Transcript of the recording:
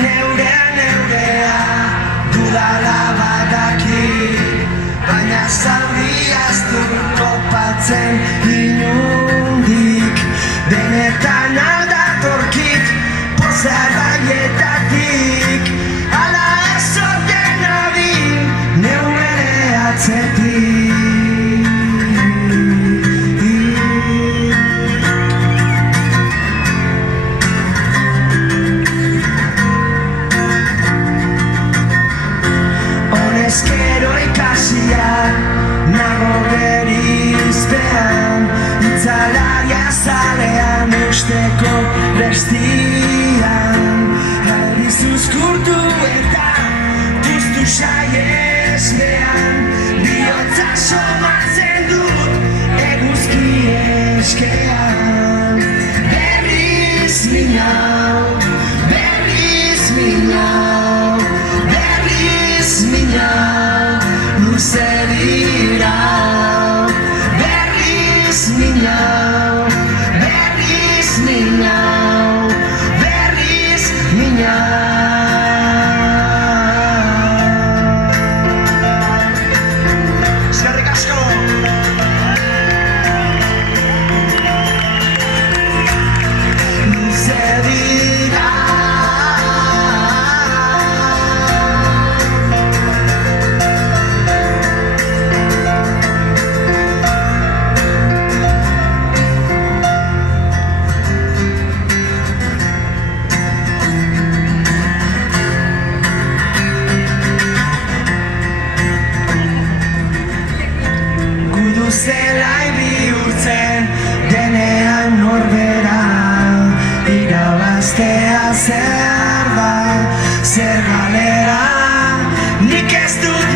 neurea dudala badakit, baina zauriaz du topatzen inundik. Benetan aldatorkit pozarraietatik, ala ez oten nabil neure atzetik. Honezkero ikasiak nago berizpean, itzalaria zalean eusteko bestian. Aldiz uzkurtu eta puztu saiesmean, bihotza somatzen dut eguzki eskean. Berriz minau, berriz minau, berriz minau, luze dira. Berriz minau, berriz minau, berriz minau. Eskerrik asko! Luze dira. Zelai bihurtzen denean norbera, irabaztea zer da, zer galera, nik ez dut